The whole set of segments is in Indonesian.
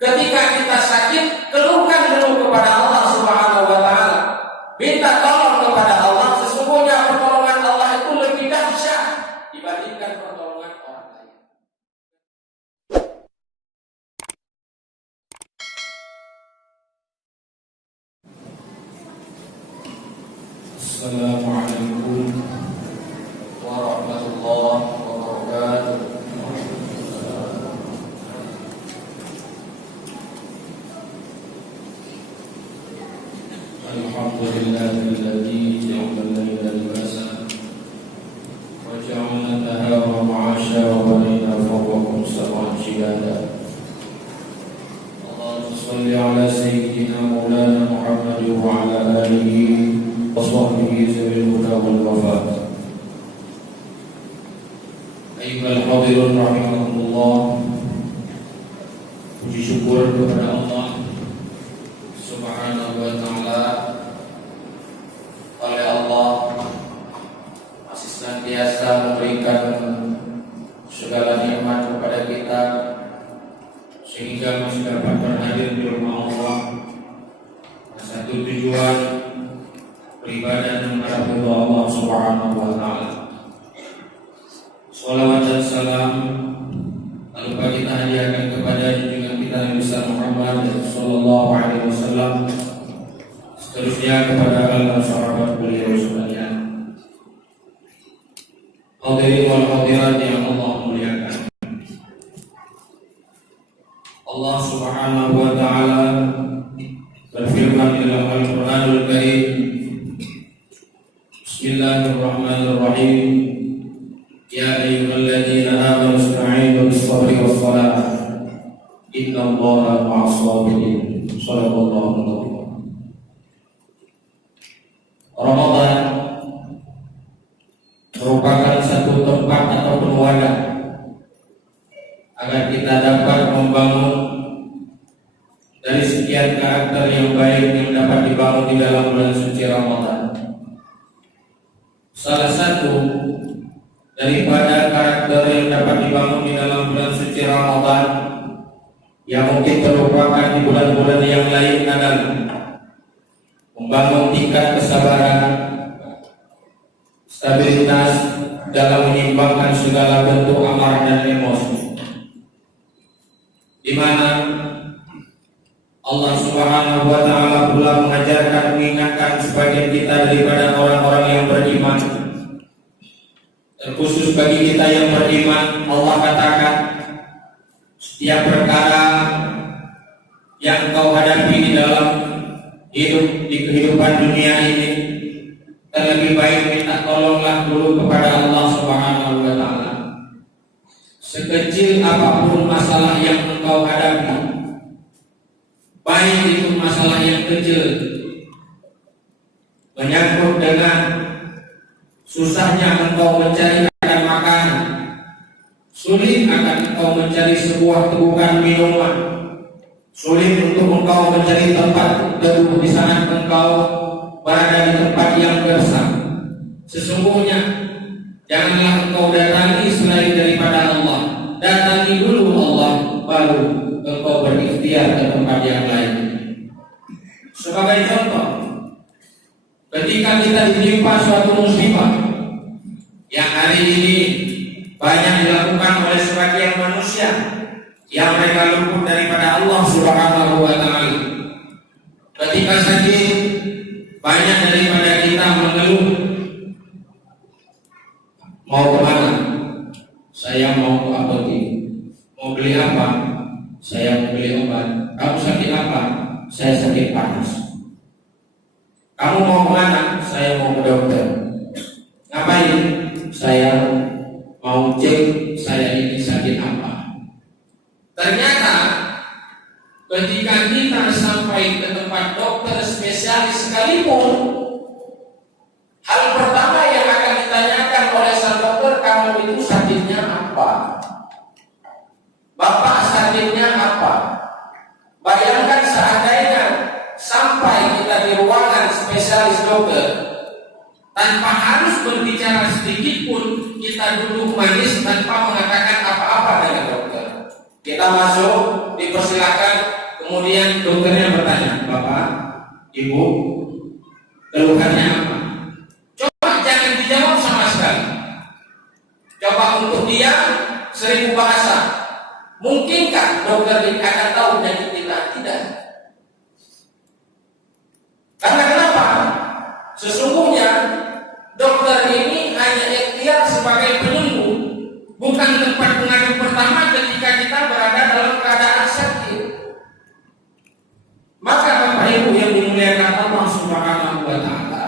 Ketika kita sakit, keluhkan dulu kepada Allah Subhanahu wa taala. Minta tolong kepada Allah. Sesungguhnya pertolongan Allah itu lebih dahsyat dibandingkan pertolongan orang lain. Assalamualaikum warahmatullahi wabarakatuh. Alhamdulillahilladzi ja'ala al-laila libasan wa ja'ala an-nahara ma'asha wa banayna fawqakum sab'an shidada. Allahumma shalli ala sayyidina maulana Muhammad wa ala alihi wa sahbihi zawil huda wal wafat. Ayyuhal hadirun rahimakumullah. Puji syukur kepada Allah Subhanahu wa ta'ala. Oleh Allah masih senantiasa memberikan segala nikmat kepada kita sehingga masih dapat berhadir di rumah Allah. Satu tujuan beribadah dan mengharap Allah Subhanahu wa ta'ala. Salawat dan salam lalu kita hadiahkan kepada junjungan kita Nabi besar Muhammad sallallahu alaihi wasallam, seterusnya kepada para sahabat beliau sekalian. Hadirin wal hadirat yang Allah muliakan. Allah Subhanahu wa taala berfirman dalam Al-Qur'anul Karim, Bismillahirrahmanirrahim. Ya ayyuhalladzina amanu ista'inu bis-sabri was-salah. Innallaha ma'as-sabirin. Shallallahu alaihi wasallam. Ramadan merupakan satu tempat ataupun wadah agar kita dapat membangun dari sekian karakter yang baik yang dapat dibangun di dalam bulan suci Ramadan. Salah satu daripada karakter yang dapat dibangun di dalam bulan suci Ramadan yang mungkin terlupakan di bulan-bulan yang lain adalah membangun tingkat kesabaran, stabilitas dalam menyimbangkan segala bentuk amarah dan emosi, di mana Allah Subhanahu wa ta'ala pula mengajarkan, mengingatkan sebagian kita daripada orang-orang yang beriman. Terkhusus bagi kita yang beriman, Allah katakan, setiap perkara yang kau hadapi di dalam hidup di kehidupan dunia ini, terlebih baik minta tolonglah dulu kepada Allah Subhanahu wa ta'ala. Sekecil apapun masalah yang engkau hadapi, baik itu masalah yang kecil menyangkut dengan susahnya engkau mencari akan makanan, sulit akan engkau mencari sebuah tegukan minuman, sulit untuk engkau mencari tempat teduh di saat engkau berada di tempat yang gersang. Sesungguhnya janganlah engkau datangi selain daripada Allah. Datangi dulu Allah, baru engkau berikhtiar ke tempat yang lain. Sebagai contoh, ketika kita ditimpa suatu musibah yang hari ini banyak dilakukan oleh sebagian manusia yang mereka luput daripada Allah Subhanahu wa ta'ala. Ketika sakit, banyak daripada kita mengeluh, mau kemana? Saya mau ke apotek. Mau beli apa? Saya mau beli obat. Kamu sakit apa? Saya sakit panas. Kamu mau kemana? Saya mau ke dokter. Ngapain? Saya mau cek saya ini sakit apa. Ternyata ketika kita sampai ke tempat dokter spesialis sekalipun, hal pertama yang akan ditanyakan oleh sang dokter, kamu itu sakitnya apa? Bapak sakitnya apa? Bayangkan seandainya sampai kita di ruangan spesialis dokter, tanpa harus berbicara sedikit pun, kita duduk manis tanpa mengatakan apa-apa dengan dokter. Kita masuk, dipersilakan, Kemudian dokternya bertanya, Bapak, Ibu, keluhannya apa? Coba jangan dijawab sama sekali. Coba untuk dia 1000 bahasa. Mungkinkah dokter ini akan tahu penyakit kita? Tidak. Karena kenapa? Sesungguhnya dokter ini hanya ikhtiar sebagai penyembuh, bukan tempat pengadu pertama ketika kita berada dalam keadaan sakit. Maka Bapak Ibu yang dimuliakan Allah Subhanahu wa taala,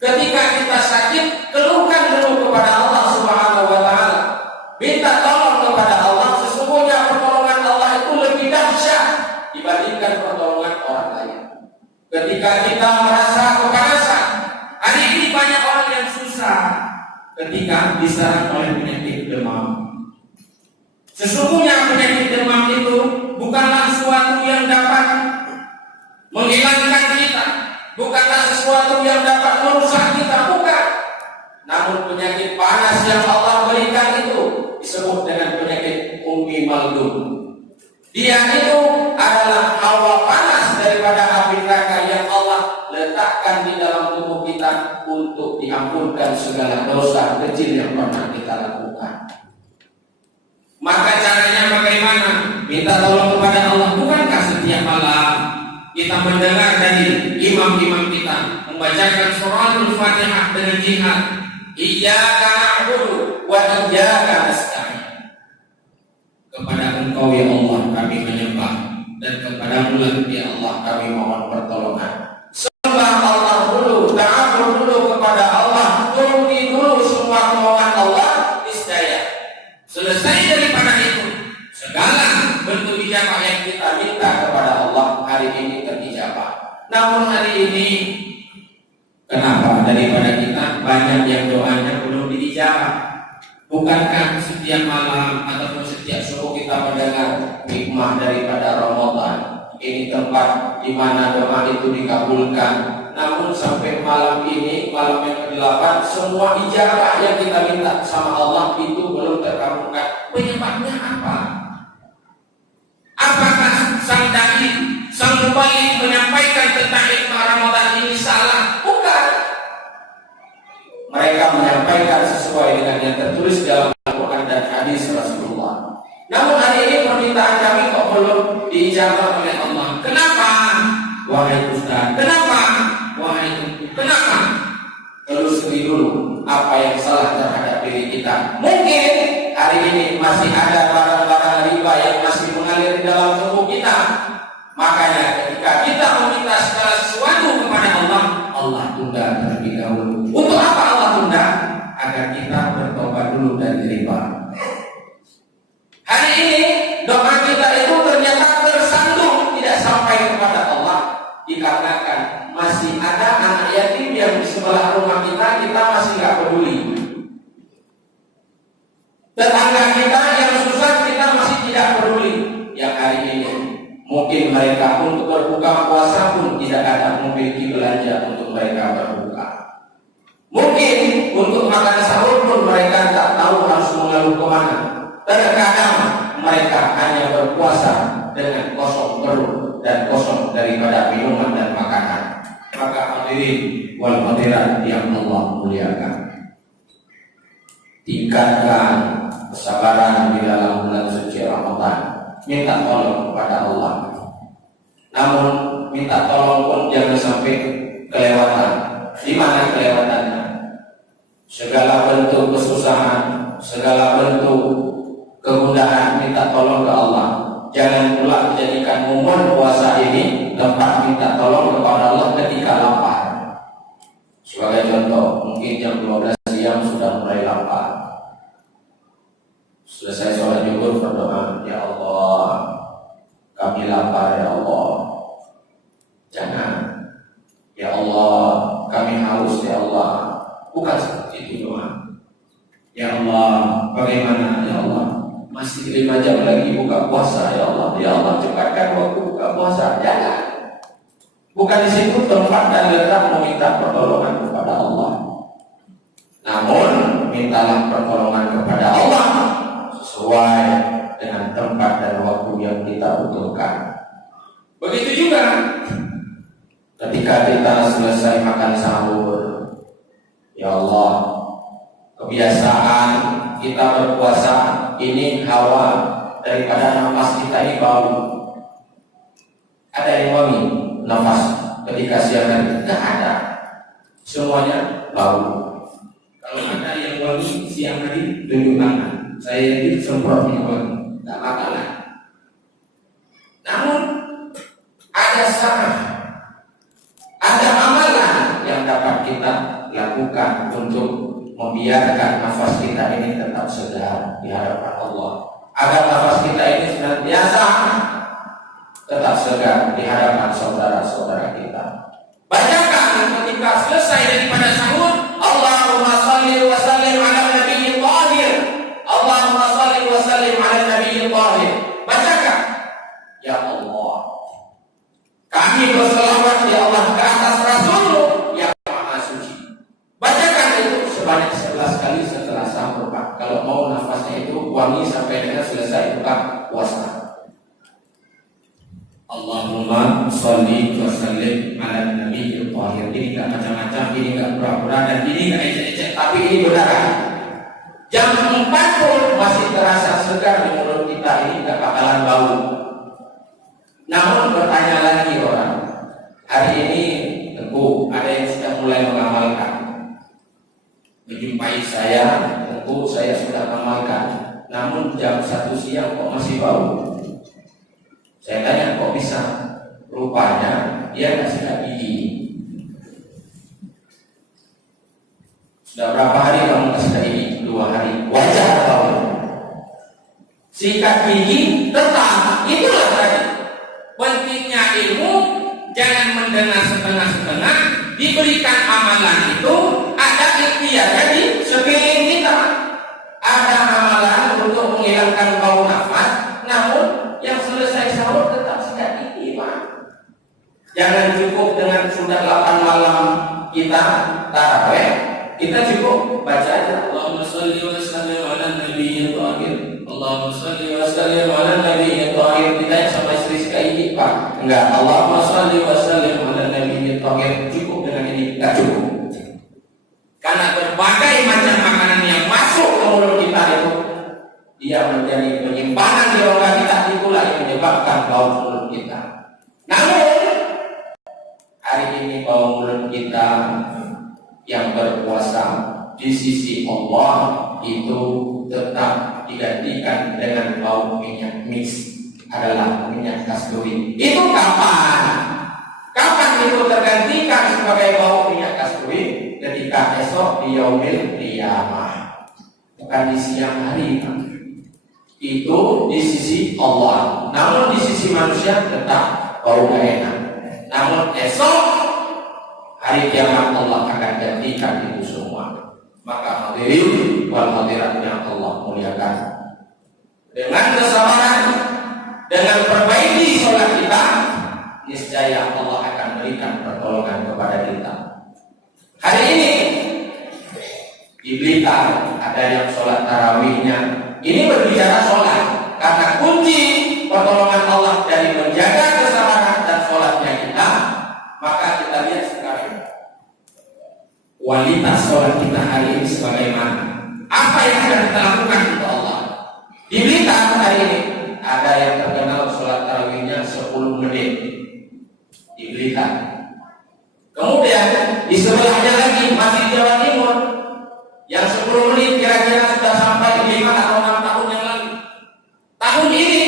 ketika kita sakit, keluhkan dulu kepada Allah Subhanahu wa taala. Minta tolong kepada Allah. Sesungguhnya pertolongan Allah itu lebih dahsyat dibandingkan pertolongan orang lain. Ketika kita merasa kepanasan, hari ini banyak orang yang susah ketika diserang oleh penyakit demam. Sesungguhnya penyakit demam itu bukanlah sesuatu yang dapat menghilangkan kita, bukanlah sesuatu yang dapat merusak kita, bukan. Namun penyakit panas yang Allah berikan itu disebut dengan penyakit Ummi Maldum. Dia itu adalah hawa panas daripada api neraka yang Allah letakkan di dalam tubuh kita untuk diampunkan segala dosa kecil yang pernah kita lakukan. Maka caranya bagaimana? Minta tolong kepada Allah. Bukankah setiap malam kita mendengar dari imam-imam kita membacakan suratul Fatihah dengan jihad, Iyyaka na'budu wa iyyaka nasta'in. Kepada Engkau ya Allah kami menyembah, dan kepadamu lah ya Allah kami mohon pertolongan. Sembah Allah dulu, ta'abud dulu kepada Allah, turuti dulu semua kemauan Allah, niscaya selesai daripada itu segala bentuk ijabah yang kita minta kepada Allah hari ini terijabah. Namun hari ini kenapa daripada kita banyak yang doanya belum diijabah? Bukankah setiap malam ataupun setiap subuh kita mendengar hikmah daripada Ramadan? Ini tempat di mana doa itu dikabulkan. Namun sampai malam ini, malam yang ke-8, semua ijabah yang kita minta sama Allah itu belum terkabulkan. Penyebabnya apa? Apakah sang dai, sang mubalik menyampaikan tentang hikmah Ramadan ini salah? Bukan. Mereka menyampaikan sesuai dengan yang tertulis dalam Al-Quran dan hadis Rasulullah. Namun hari ini permintaan kami kok belum diijabah oleh Allah. Kenapa? Wahai Ustaz, kenapa? Wahai Ibu, kenapa? Telusuri dulu apa yang salah terhadap diri kita. Mungkin hari ini masih ada barang-barang riba yang masih mengalir di dalam tubuh kita. Makanya ketika kita meminta segala sesuatu kepada Allah, Allah tunda terlebih dahulu. Untuk apa Allah tunda? Agar kita bertobat dulu dari riba. Hari ini doa kita itu ternyata tersandung tidak sampai kepada Allah dikarenakan masih ada anak yatim yang di sebelah rumah kita masih nggak peduli. Tetangga kita yang susah kita masih tidak peduli. Yang hari ini mungkin mereka untuk berbuka puasa pun tidak ada memiliki belanja untuk mereka berbuka. Mungkin untuk makan sahur pun mereka tak tahu harus mengeluh kemana. Terkadang mereka hanya berpuasa dengan kosong perut dan kosong daripada minuman dan makanan. Maka hadirin wal hadirat yang Allah muliakan, tingkatkan kesabaran di dalam bulan suci Ramadan. Minta tolong kepada Allah. Namun minta tolong pun jangan sampai kelewatan. Di mana kelewatannya? Segala bentuk kesusahan, segala bentuk kemudahan minta tolong ke Allah. Jangan pula menjadikan momen puasa ini tempat minta tolong kepada Allah ketika lapar. Sebagai contoh, mungkin jam 12 siang sudah mulai lapar. Selesai sholat zuhur berdoa, ya Allah, kami lapar ya Allah. Jangan, ya Allah, kami haus ya Allah. Bukan seperti itu doa. Ya Allah, bagaimana ya Allah? Masih 5 jam lagi buka puasa ya Allah. Ya Allah, cepatkan waktu buka puasa. Jangan. Bukan di situ tempat dan letak meminta pertolongan kepada Allah. Namun mintalah pertolongan kepada Allah sesuai dengan tempat dan waktu yang kita butuhkan. Begitu juga ketika kita selesai makan sahur, ya Allah, kebiasaan kita berpuasa ini hawa daripada nafas kita ini bau. Ada yang wangi nafas ketika siang hari? Tidak ada, semuanya bau. Kalau ada yang wangi siang hari, tunjuk tangan. Saya ini semprot yang wangi, tidak masalah. Namun ada saat, ada amalan yang dapat kita lakukan untuk membiarkan nafas kita ini tetap segar di hadapan Allah, agar nafas kita ini senantiasa tetap segar di hadapan saudara-saudara kita. Bacakan ketika selesai daripada sahur, Allahumma shalli wa sallim ala nabiyil tahir. Allahumma shalli wa sallim ala nabiyil tahir. Bacakan, ya Allah, kami berselawat ya Allah ke atas Rasul-Mu yang maha suci. Bacakan itu sebanyak 11 kali setelah sahur, Pak. Kalau mau nafasnya itu wangi sampai dengan selesai buka puasa. Allahumma sholli wa sallim ala nabiyil tahir. Ini enggak macam-macam, ini enggak pura-pura, dan ini enggak ecek-ecek, tapi ini beneran. Jam 4 pun masih terasa segar di mulut kita, ini enggak bakalan bau. Namun bertanya lagi orang, hari ini tentu ada yang sudah mulai mengamalkan. Menjumpai saya, tentu saya sudah mengamalkan. Namun jam 1 siang kok masih bau? Saya tanya, kok bisa? Rupanya dia nggak sikat gigi. Sudah berapa hari kamu nggak sikat gigi? 2 hari. Wajar atau sikat gigi tetap. Itulah tadi pentingnya ilmu. Jangan mendengar setengah-setengah. Diberikan amalan itu ada ikhtiar di sekeliling kita. Ada amalan untuk menghilangkan bau nafas, namun yang selesai sahur tetap sikat gigi, Pak. Jangan cukup dengan sudah 8 malam kita tarawih, kita cukup baca aja Allahumma sholli wa sallim ala nabiyil tahir. Allahumma sholli wa sallim ala nabiyil tahir. Kita sama istri sikat gigi, Pak. Enggak, Allahumma sholli wa sallim ala nabiyil tahir. Cukup dengan ini, enggak cukup. Karena berbagai macam makanan yang masuk ke mulut kita itu, dia menjadi penyimpanan di rongga kita, itulah yang menyebabkan bau mulut kita. Namun hari ini bau mulut kita yang berpuasa di sisi Allah itu tetap digantikan dengan bau minyak mix, adalah minyak kasturi. Itu kapan? Kapan itu tergantikan sebagai bau minyak kasturi? Ketika esok di yaumil qiyamah, bukan di siang hari, Pak. Itu di sisi Allah. Namun di sisi manusia tetap bau gak enak. Namun esok hari kiamat Allah akan gantikan itu semua. Maka hadirin wal hadirat yang Allah muliakan, dengan kesabaran, dengan perbaiki sholat kita, niscaya Allah akan berikan pertolongan kepada kita. Hari ini di Blitar ada yang sholat tarawihnya. Ini berbicara sholat, karena kunci pertolongan Allah dari menjaga kesabaran dan sholatnya kita. Maka kita lihat sekarang kualitas sholat kita hari ini sebagaimana. Apa yang akan kita lakukan untuk Allah? Di Blitar hari ini ada yang terkenal sholat tarawihnya 10 menit di Blitar. Kemudian di sebelahnya lagi masih Jawa Timur yang 10 menit kira-kira sudah sampai 5 atau 6 tahun yang lalu. Tahun ini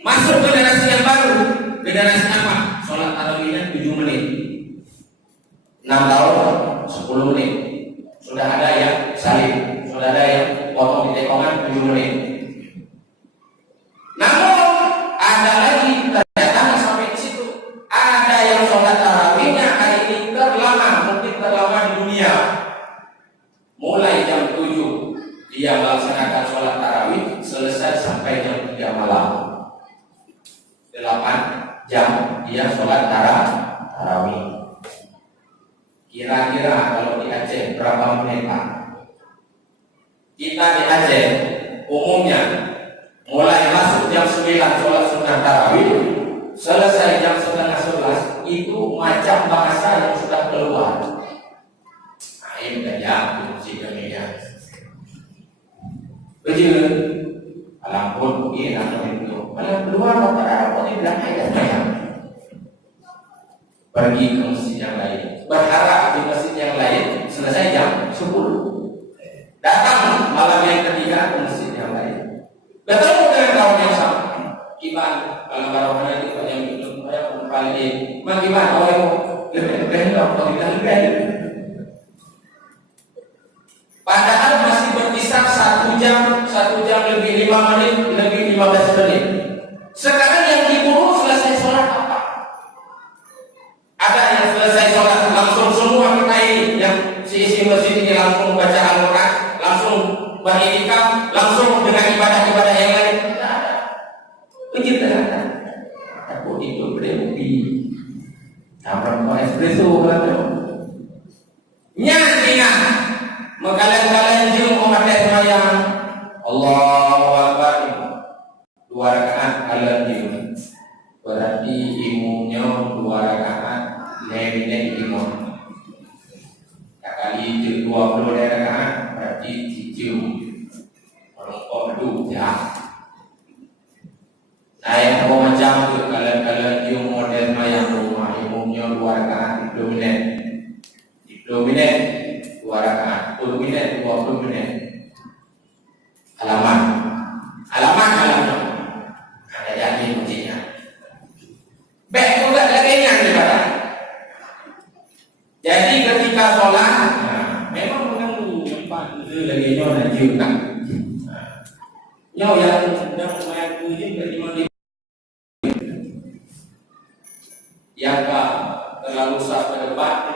masuk generasi yang baru. Generasi apa? Sholat tarawihnya 7 menit. 6 tahun 10 menit. Sudah ada yang salib, sudah ada yang potong di tekongan 7 menit. Namun ada lagi ternyata sampai di situ. Ada yang sholat tarawihnya hari ini terlama, mungkin terlama di dunia. Mulai jam 7 dia melaksanakan sholat tarawih, selesai sampai jam 3 malam. 8 jam dia sholat tarawih. Kira-kira kalau di Aceh berapa menit, Pak? Kita di Aceh umumnya mulai masuk jam 9 sholat sunnah tarawih, selesai jam 10 Dokter Arab Putih bilang ayo saya pergi ke masjid yang lain, berharap di masjid yang lain selesai jam 10. Datang malam yang ketiga ke masjid yang lain, bertemu dengan kawan yang sama. Gimana kalau barokan itu yang belum saya kembali gimana orang lebih dokter tidak. Padahal masih berkisar 1 jam lebih 5 menit, lebih 15 menit. Sekarang yang diburu selesai sholat apa? Ada yang selesai sholat langsung semua kita ini yang isi masjid ini langsung baca Al-Quran, langsung beriktikaf, langsung dengan ibadah-ibadah yang lain. Tidak ada. Begitu ada. Aku itu berhenti. Apa espresso kan? Nyanyinya. Mengkalian-kalian jum umat semayang Allahu Akbar 2 rakaat kalian jum. Berarti imumnya 2 rakaat lebih imum. Kali 20 rakaat berarti jum. Orang dulu ya. Saya mau macam tu kalian jum model semayang rumah imumnya 2 rakaat 20 menit. 20 menit 2 rakaat, 10 menit, 20 menit. Halaman. Ada jadi kuncinya. Baik juga lagi yang ibadah. Jadi ketika sholat, memang mengganggu empat lagi nyonya juga. Nyonya yang sedang mengaku ini beriman yang terlalu sah ke depan.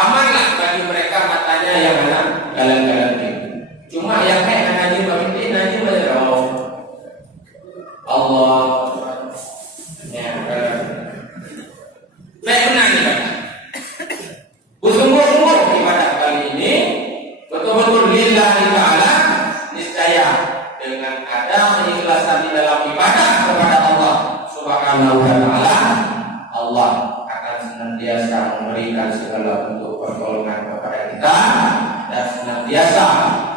Amanlah bagi mereka matanya yang anak kalian cuma yang kayak najim bagi najim berdoa Allah ya benar bersungguh-sungguh ibadah kali ini betul-betul lillahi ta'ala, niscaya dengan ada keikhlasan di dalam ibadah kepada Allah subhanahu wa ta'ala, Allah akan senantiasa memberikan segala bentuk pertolongan kepada kita, dan senantiasa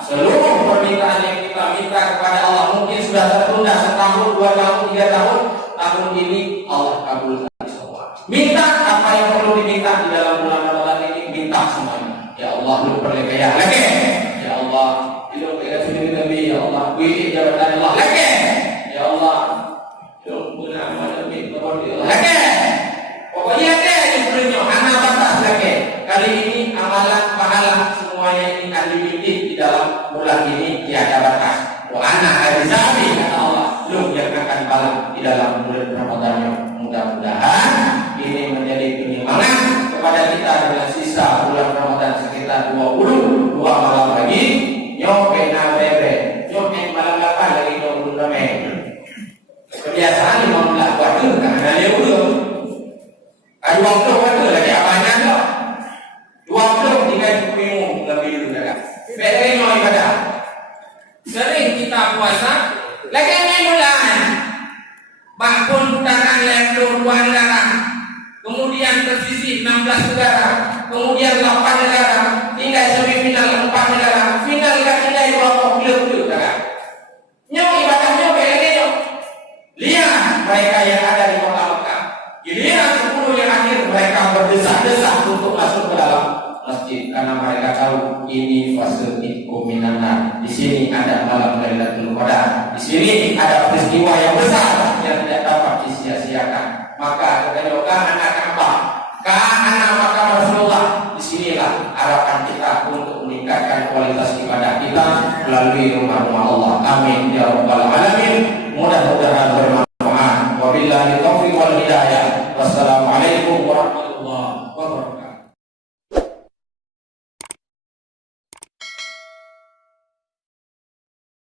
seluruh permintaan yang kita minta kepada Allah mungkin sudah tertunda setahun, 2 tahun, 3 tahun, tahun ini Allah kabulkan semua. Minta apa yang perlu diminta di dalam bulan Ramadan ini, minta semuanya. Ya Allah, lu perlu kaya lagi. Ya Allah, lu kaya sudah lebih. Ya Allah, pilih jabatan Allah lagi. Ya Allah, lu guna amal lebih kepada lagi. Pokoknya ada yang perlunya, anak batas lagi. Kali ini amalan pahala semuanya ini unlimited di dalam bulan ini tiada batas. Anak hari sabi kata Allah, lu yang akan balas di dalam bulan Ramadan. Mudah-mudahan ini menjadi penyemangat kepada kita dengan sisa bulan Ramadan sekitar 22 malam lagi. Nyope na bebe, nyope malam 8 lagi 26 Mei. Kebiasaan 15 waktu karena dia belum. Ada waktu lagi apanya tu? 20 3 minggu lebih dulu dah. Beri mau ibadah. Sering kita puasa, lagi mulai. Bakpun tangan lempung 2 negara, kemudian tersisi 16 negara, kemudian 8 negara, tinggal semifinal 4 negara, final tinggal 20 klub negara. Nyok ibadahnya lagi nyok. Lihat mereka yang ada di kota Mekah. Giliran 10 yang akhir mereka berdesak-desak untuk masuk ke dalam masjid karena mereka tahu ini fase ikominana. Di sini ada malam Lailatul Qadar. Di sini ada peristiwa yang besar yang tidak dapat disia-siakan. Maka katanya anak apa? Anak maka Rasulullah. Disinilah harapan kita untuk meningkatkan kualitas ibadah kita melalui rumah-rumah Allah. Amin ya rabbal alamin. Mudah-mudahan bermanfaat.